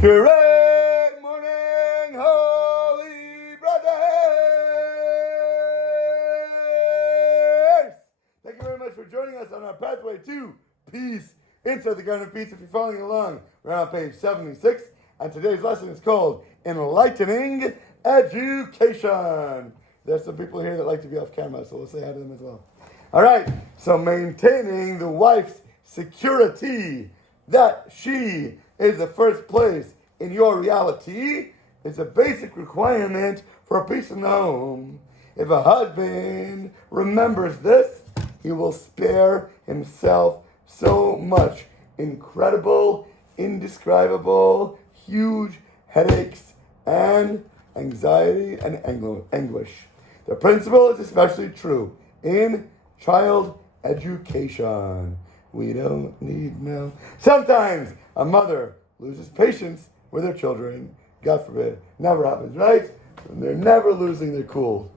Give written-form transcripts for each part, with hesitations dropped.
Great morning, holy brothers! Thank you very much for joining us on our pathway to peace inside the Garden of Peace. If you're following along, we're on page 76, and today's lesson is called Enlightening Education. There's some people here that like to be off camera, so we'll say hi to them as well. All right, so maintaining the wife's security that she is the first place in your reality is a basic requirement for peace in the home. If a husband remembers this, he will spare himself so much incredible, indescribable, huge headaches and anxiety and anguish. The principle is especially true in child education. We don't need no. Sometimes a mother loses patience with their children. God forbid. Never happens, right? And they're never losing their cool.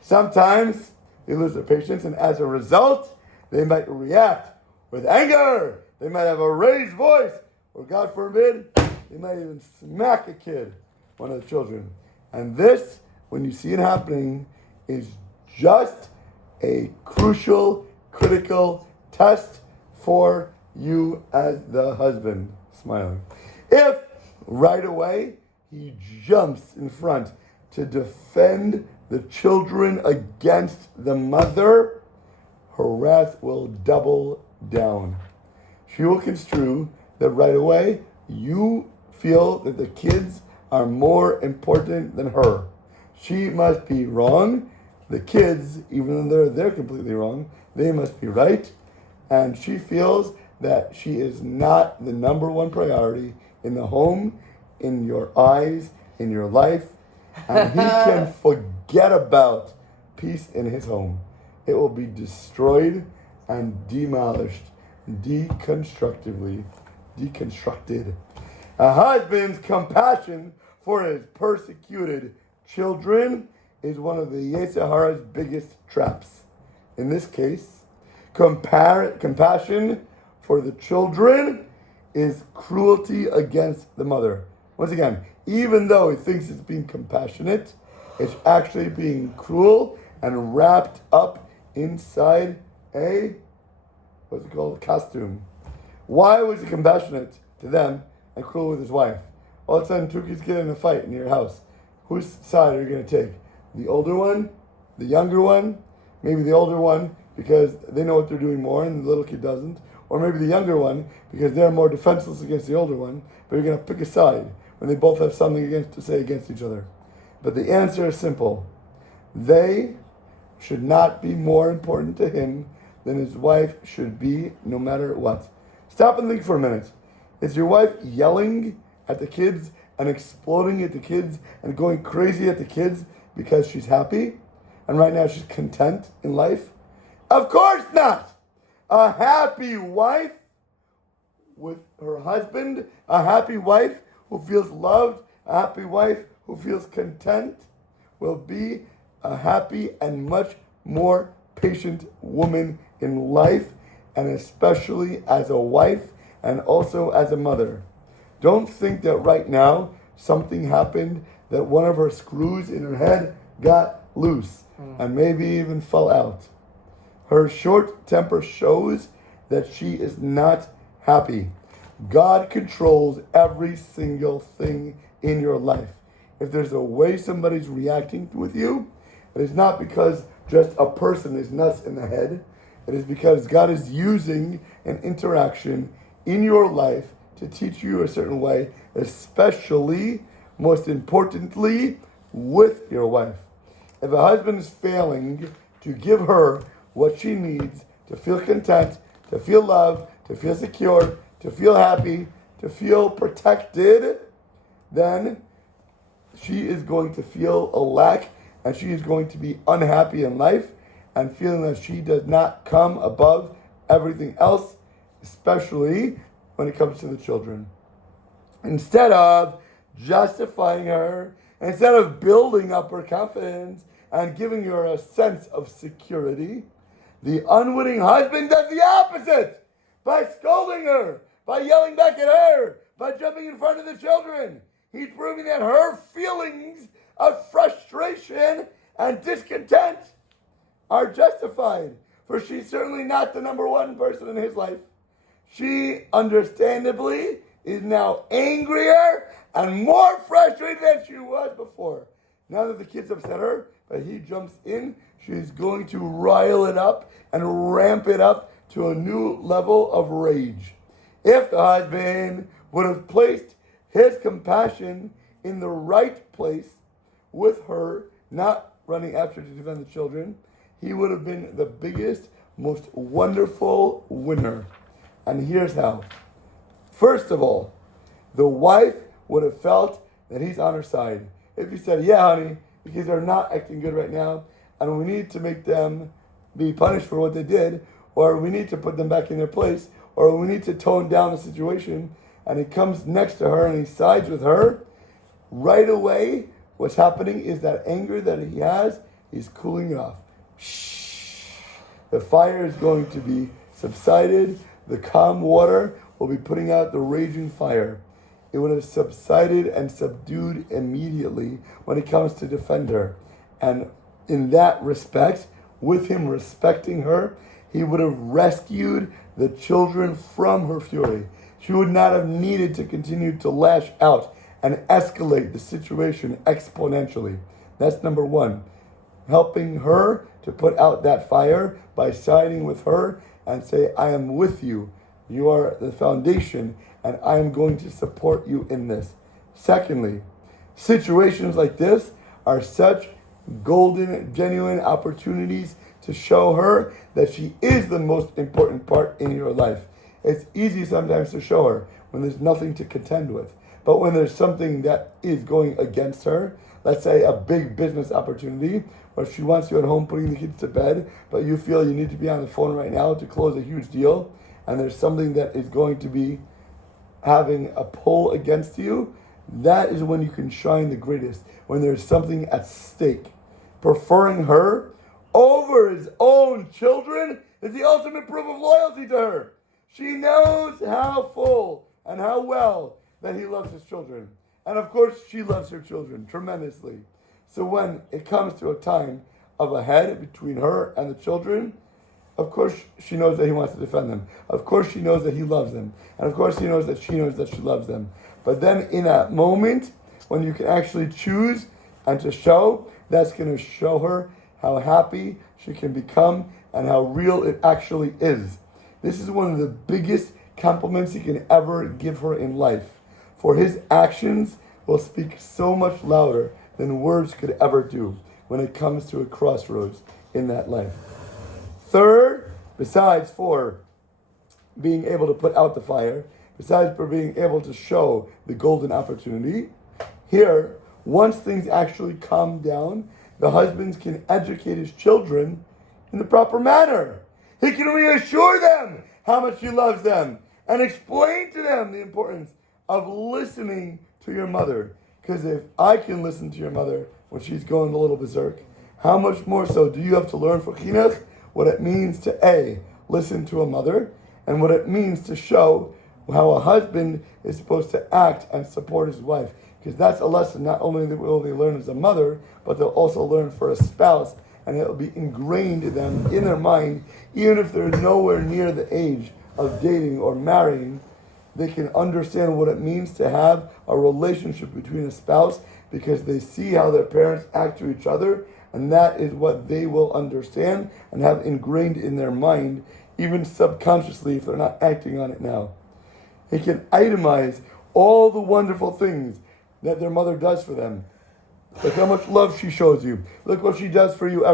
Sometimes they lose their patience, and as a result, they might react with anger. They might have a raised voice, or God forbid, they might even smack a kid, one of the children. And this, when you see it happening, is just a crucial, critical test for you as the husband. Smiling. If right away he jumps in front to defend the children against the mother, her wrath will double down. She will construe that right away you feel that the kids are more important than her. She must be wrong. The kids, even though they're completely wrong, they must be right. And she feels that she is not the number one priority in the home, in your eyes, in your life. And he can forget about peace in his home. It will be destroyed and demolished, deconstructed. A husband's compassion for his persecuted children is one of the Yetzer Hara's biggest traps. In this case, compassion for the children is cruelty against the mother. Once again, even though he thinks it's being compassionate, it's actually being cruel and wrapped up inside a costume. Why was he compassionate to them and cruel with his wife? All of a sudden, two kids get in a fight in your house. Whose side are you going to take? The older one? The younger one? Maybe the older one because they know what they're doing more and the little kid doesn't. Or maybe the younger one because they're more defenseless against the older one. But you're going to pick a side when they both have something to say against each other. But the answer is simple. They should not be more important to him than his wife should be, no matter what. Stop and think for a minute. Is your wife yelling at the kids and exploding at the kids and going crazy at the kids because she's happy? And right now she's content in life? Of course not! A happy wife with her husband, a happy wife who feels loved, a happy wife who feels content, will be a happy and much more patient woman in life, and especially as a wife and also as a mother. Don't think that right now something happened, that one of her screws in her head got loose and maybe even fell out. Her short temper shows that she is not happy. God controls every single thing in your life. If there's a way somebody's reacting with you, it is not because just a person is nuts in the head. It is because God is using an interaction in your life to teach you a certain way, especially, most importantly, with your wife. If a husband is failing to give her what she needs to feel content, to feel loved, to feel secure, to feel happy, to feel protected, then she is going to feel a lack and she is going to be unhappy in life and feeling that she does not come above everything else, especially when it comes to the children. Instead of justifying her, instead of building up her confidence and giving her a sense of security, the unwitting husband does the opposite by scolding her, by yelling back at her, by jumping in front of the children. He's proving that her feelings of frustration and discontent are justified, for she's certainly not the number one person in his life. She, understandably, is now angrier and more frustrated than she was before. Now that the kids upset her, but he jumps in, she's going to rile it up and ramp it up to a new level of rage. If the husband would have placed his compassion in the right place with her, not running after to defend the children, he would have been the biggest, most wonderful winner. And here's how. First of all, the wife would have felt that he's on her side. If he said, yeah, honey, because they're not acting good right now, and we need to make them be punished for what they did, or we need to put them back in their place, or we need to tone down the situation, and he comes next to her and he sides with her, right away, what's happening is that anger that he has, he's cooling it off. Shh. The fire is going to be subsided. The calm water will be putting out the raging fire. It would have subsided and subdued immediately when it comes to defend her. And in that respect, with him respecting her, he would have rescued the children from her fury. She would not have needed to continue to lash out and escalate the situation exponentially. That's number one. Helping her to put out that fire by siding with her and say, I am with you. You are the foundation, and I am going to support you in this. Secondly, situations like this are such golden, genuine opportunities to show her that she is the most important part in your life. It's easy sometimes to show her when there's nothing to contend with. But when there's something that is going against her, let's say a big business opportunity, where she wants you at home putting the kids to bed, but you feel you need to be on the phone right now to close a huge deal, and there's something that is going to be having a pull against you, that is when you can shine the greatest, when there's something at stake. Preferring her over his own children is the ultimate proof of loyalty to her. She knows how full and how well that he loves his children. And of course, she loves her children tremendously. So when it comes to a time of a head between her and the children, of course she knows that he wants to defend them. Of course she knows that he loves them. And of course he knows that she loves them. But then in that moment, when you can actually choose and to show, that's going to show her how happy she can become and how real it actually is. This is one of the biggest compliments he can ever give her in life. For his actions will speak so much louder than words could ever do when it comes to a crossroads in that life. Third, besides for being able to put out the fire, besides for being able to show the golden opportunity, here, once things actually calm down, the husbands can educate his children in the proper manner. He can reassure them how much he loves them and explain to them the importance of listening to your mother. Because if I can listen to your mother when she's going a little berserk, how much more so do you have to learn for chinuch what it means to A, listen to a mother, and what it means to show how a husband is supposed to act and support his wife. Because that's a lesson not only will they learn as a mother, but they'll also learn for a spouse, and it will be ingrained in them, in their mind, even if they're nowhere near the age of dating or marrying. They can understand what it means to have a relationship between a spouse because they see how their parents act to each other, and that is what they will understand and have ingrained in their mind, even subconsciously if they're not acting on it now. They can itemize all the wonderful things that their mother does for them. Look how much love she shows you. Look what she does for you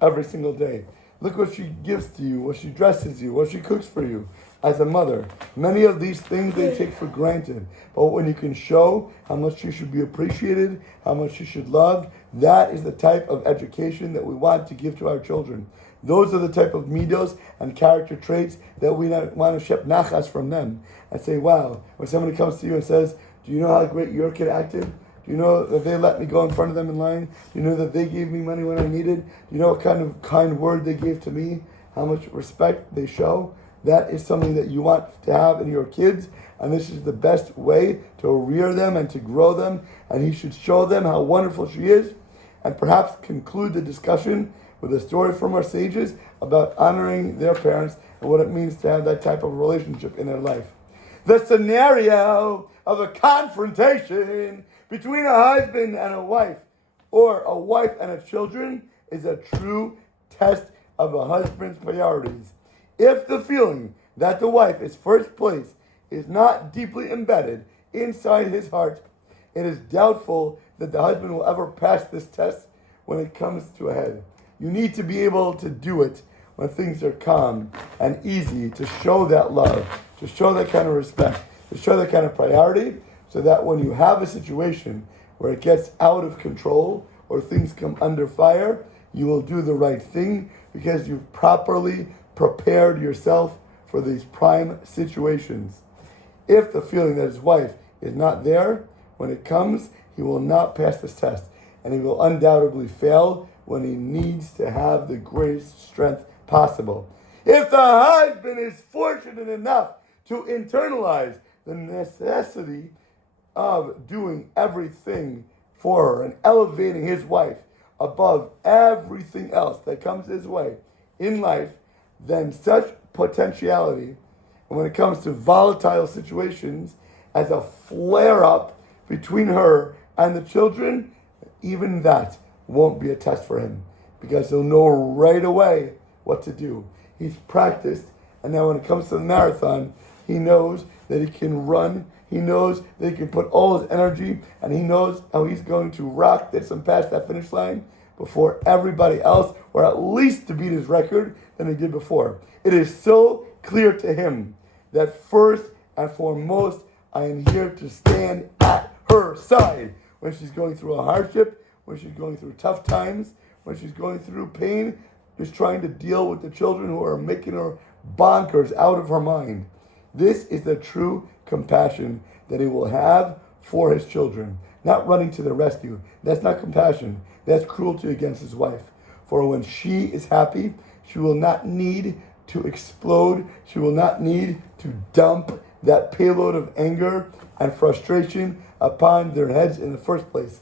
every single day. Look what she gives to you, what she dresses you, what she cooks for you as a mother. Many of these things they take for granted. But when you can show how much she should be appreciated, how much she should love, that is the type of education that we want to give to our children. Those are the type of midos and character traits that we want to shep nachas from them. And say, wow, when somebody comes to you and says, do you know how great your kid acted? Do you know that they let me go in front of them in line? Do you know that they gave me money when I needed? Do you know what kind of kind word they gave to me? How much respect they show? that is something that you want to have in your kids, and this is the best way to rear them and to grow them, and he should show them how wonderful she is, and perhaps conclude the discussion with a story from our sages about honoring their parents and what it means to have that type of relationship in their life. The scenario of a confrontation between a husband and a wife, or a wife and a children, is a true test of a husband's priorities. If the feeling that the wife is first place is not deeply embedded inside his heart, it is doubtful that the husband will ever pass this test when it comes to a head. You need to be able to do it when things are calm and easy, to show that love, to show that kind of respect, to show that kind of priority, so that when you have a situation where it gets out of control or things come under fire, you will do the right thing because you've properly prepared yourself for these prime situations. If the feeling that his wife is not there when it comes, he will not pass this test, and he will undoubtedly fail when he needs to have the greatest strength possible. If the husband is fortunate enough to internalize the necessity of doing everything for her and elevating his wife above everything else that comes his way in life, then such potentiality, and when it comes to volatile situations, as a flare-up between her and the children, even that won't be a test for him, because he'll know right away what to do. He's practiced, and now when it comes to the marathon, he knows that he can run, he knows that he can put all his energy, and he knows how he's going to rock this and pass that finish line before everybody else, or at least to beat his record than he did before. It is so clear to him that first and foremost, I am here to stand at her side when she's going through a hardship, when she's going through tough times, when she's going through pain, just trying to deal with the children who are making her bonkers out of her mind. This is the true compassion that he will have for his children, not running to their rescue. That's not compassion. That's cruelty against his wife. For when she is happy, she will not need to explode. She will not need to dump that payload of anger and frustration upon their heads in the first place.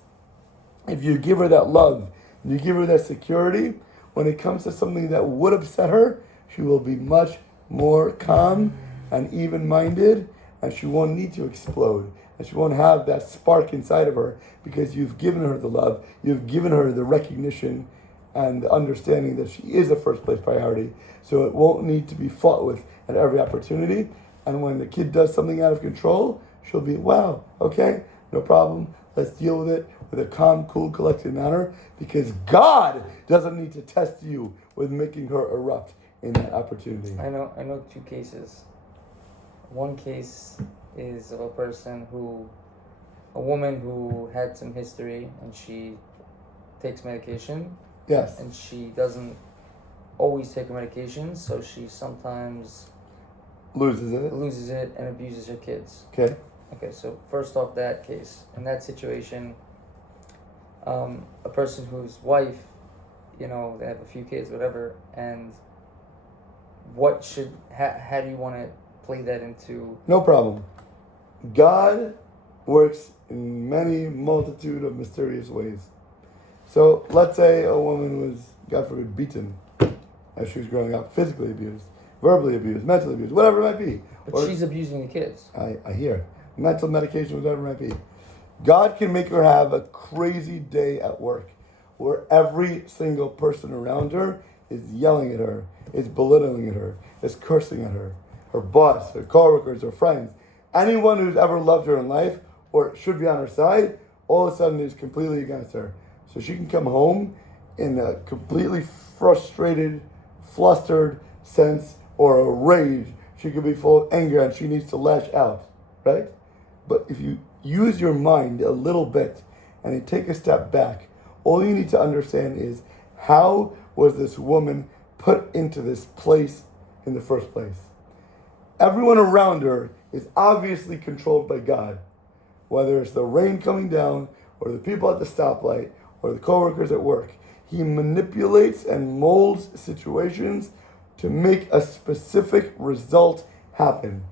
If you give her that love, you give her that security, when it comes to something that would upset her, she will be much more calm and even-minded, and she won't need to explode, and she won't have that spark inside of her, because you've given her the love, you've given her the recognition and the understanding that she is the first place priority, so it won't need to be fought with at every opportunity. And when the kid does something out of control, she'll be, wow, okay, no problem, let's deal with it with a calm, cool, collected manner, because God doesn't need to test you with making her erupt in that opportunity. I know two cases. One case is of a woman who had some history, and she takes medication. Yes. And she doesn't always take her medication, so she sometimes loses it and abuses her kids. Okay, so first off, that case. In that situation, a person whose wife, they have a few kids, whatever, and how do you want to play that into? No problem. God works in many multitude of mysterious ways. So let's say a woman was, God forbid, beaten as she was growing up, physically abused, verbally abused, mentally abused, whatever it might be. But she's abusing the kids. I hear. Mental medication, whatever it might be. God can make her have a crazy day at work where every single person around her is yelling at her, is belittling at her, is cursing at her. Her boss, her coworkers, her friends, anyone who's ever loved her in life or should be on her side, all of a sudden is completely against her. So she can come home in a completely frustrated, flustered sense or a rage. She could be full of anger and she needs to lash out, right? But if you use your mind a little bit and you take a step back, all you need to understand is, how was this woman put into this place in the first place? Everyone around her is obviously controlled by God, whether it's the rain coming down or the people at the stoplight or the coworkers at work. He manipulates and molds situations to make a specific result happen.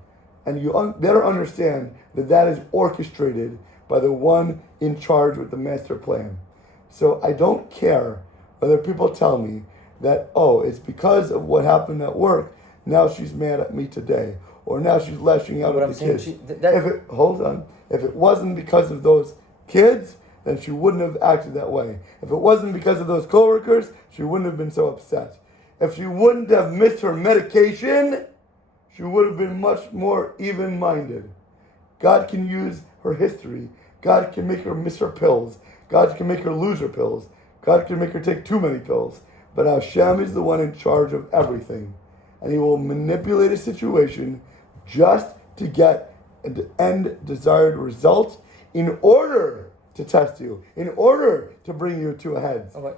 And you better understand that that is orchestrated by the one in charge with the master plan. So I don't care whether people tell me that, oh, it's because of what happened at work, now she's mad at me today, or now she's lashing out at the kids. If it wasn't because of those kids, then she wouldn't have acted that way. If it wasn't because of those coworkers, she wouldn't have been so upset. If she wouldn't have missed her medication, she would have been much more even-minded. God can use her history. God can make her miss her pills. God can make her lose her pills. God can make her take too many pills. But Hashem is the one in charge of everything. And He will manipulate a situation just to get an end desired result in order to test you, in order to bring you to a head. Okay.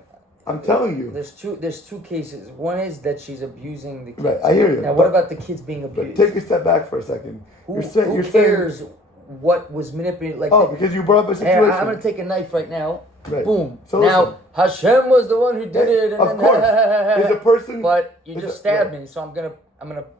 I'm telling you. There's two cases. One is that she's abusing the kids. Right, I hear you. Now, what about the kids being abused? But take a step back for a second. Who cares what was manipulated? Because you brought up a situation. Hey, I'm going to take a knife right now. Right. Boom. So now, listen. Hashem was the one who did it. And of course. There's a person. But you just stabbed me, so I'm gonna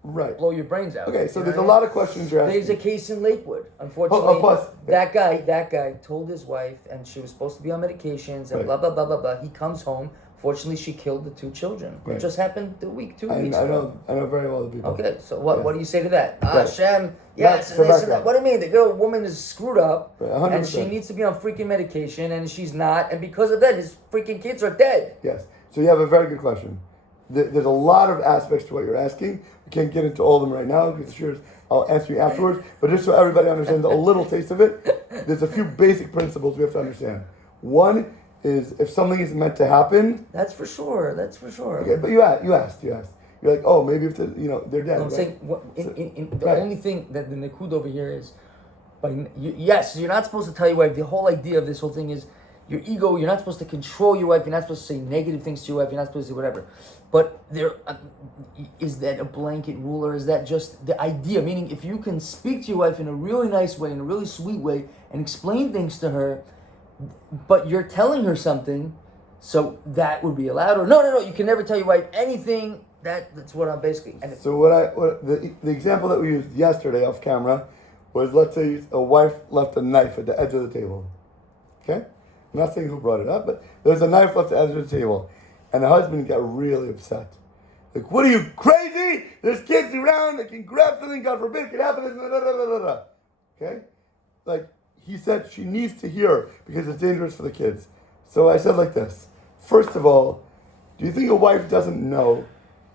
blow your brains out. Okay, so there's a lot of questions you're asking. There's a case in Lakewood. Unfortunately, that guy told his wife, and she was supposed to be on medications, and blah, blah, blah, blah, blah. He comes home. Fortunately, she killed the 2 children. Right. It just happened 2 weeks ago. I know very well the people. Okay, so what do you say to that? Right. Hashem, yes, and this and that. What do you mean? The woman is screwed up, right, and she needs to be on freaking medication, and she's not, and because of that, his freaking kids are dead. Yes. So you have a very good question. There's a lot of aspects to what you're asking. We can't get into all of them right now, because I'll answer you afterwards. But just so everybody understands a little taste of it, there's a few basic principles we have to understand. One is if something is meant to happen. That's for sure. Okay, but you asked. You're like, oh, maybe if they're dead. I'm saying the only thing that the Nakud over here is, yes, you're not supposed to tell your wife. The whole idea of this whole thing is your ego. You're not supposed to control your wife. You're not supposed to say negative things to your wife. You're not supposed to say whatever. But is that a blanket rule, or is that just the idea? Meaning, if you can speak to your wife in a really nice way, in a really sweet way, and explain things to her, but you're telling her something, so that would be allowed. Or no, you can never tell your wife anything. That's what I'm basically. So the example that we used yesterday off camera was, let's say a wife left a knife at the edge of the table. Okay, I'm not saying who brought it up, but there's a knife left at the edge of the table, and the husband got really upset. Like, what are you, crazy? There's kids around that can grab something. God forbid it could happen. Okay, like. He said she needs to hear because it's dangerous for the kids. So I said like this. First of all, do you think a wife doesn't know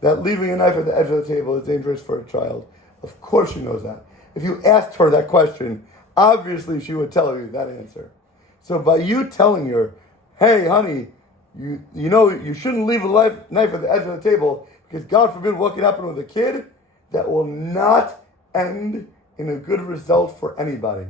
that leaving a knife at the edge of the table is dangerous for a child? Of course she knows that. If you asked her that question, obviously she would tell you that answer. So by you telling her, hey, honey, you know you shouldn't leave a knife at the edge of the table because God forbid what could happen with a kid, that will not end in a good result for anybody.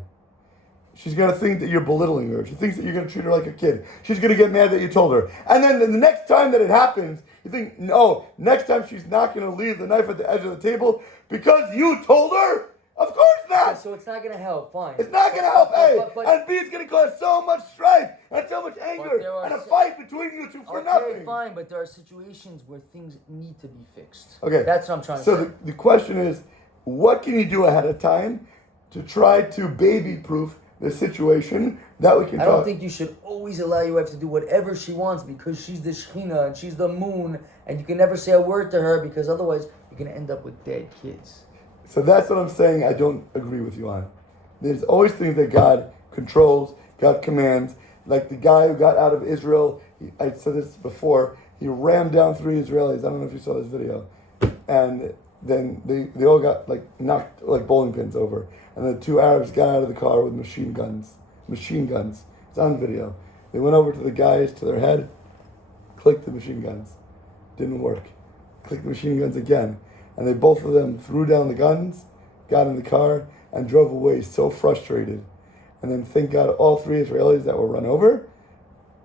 She's going to think that you're belittling her. She thinks that you're going to treat her like a kid. She's going to get mad that you told her. And then the next time that it happens, you think, no, next time she's not going to leave the knife at the edge of the table because you told her? Of course not. So it's not going to help, fine. It's not going to help, and B, it's going to cause so much strife and so much anger and a fight between you two for nothing. Okay, fine, but there are situations where things need to be fixed. Okay. That's what I'm trying to say. So the question is, what can you do ahead of time to try to baby-proof the situation that we can I don't think you should always allow your wife to do whatever she wants because she's the Shekhinah and she's the moon, and you can never say a word to her because otherwise you're going to end up with dead kids. So that's what I'm saying I don't agree with you on. There's always things that God controls, God commands. Like the guy who got out of Israel, I said this before, he rammed down 3 Israelis. I don't know if you saw this video. And then they all got knocked like bowling pins over. And the 2 Arabs got out of the car with machine guns. It's on video. They went over to the guys, to their head, clicked the machine guns. Didn't work. Clicked the machine guns again. And both of them threw down the guns, got in the car, and drove away so frustrated. And then thank God all 3 Israelis that were run over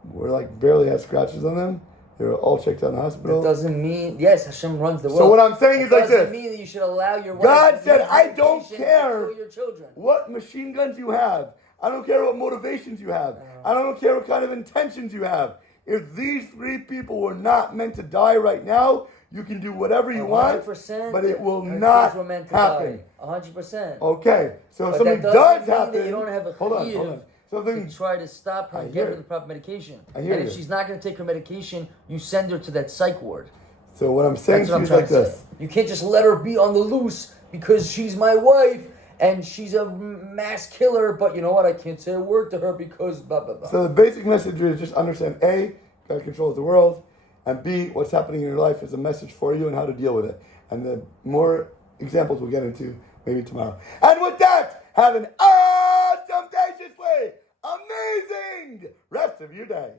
were barely had scratches on them. They were all checked out in the hospital. That doesn't mean, yes, Hashem runs the world. So what I'm saying is like this. It doesn't mean that you should allow your wife God said, I don't care your children. what machine guns you have. I don't care what motivations you have. I don't care what kind of intentions you have. If these 3 people were not meant to die right now, You can do whatever you want, 100%, but it will her not kids were meant to happen. die. 100%. Okay, so if But something that does doesn't mean happen, that you don't have a hold on. chiyuv Something to try to stop her I and hear get her it. the proper medication. I hear And if you. she's not going to take her medication, you send her to that psych ward. So what I'm saying That's what to I'm you trying is to like say. this. You can't just let her be on the loose because she's my wife and she's a mass killer, but you know what? I can't say a word to her because blah, blah, blah. So the basic message is just understand A, God controls the world, and B, what's happening in your life is a message for you and how to deal with it. And the more examples we'll get into maybe tomorrow. And with that, have an awesome, amazing rest of your day.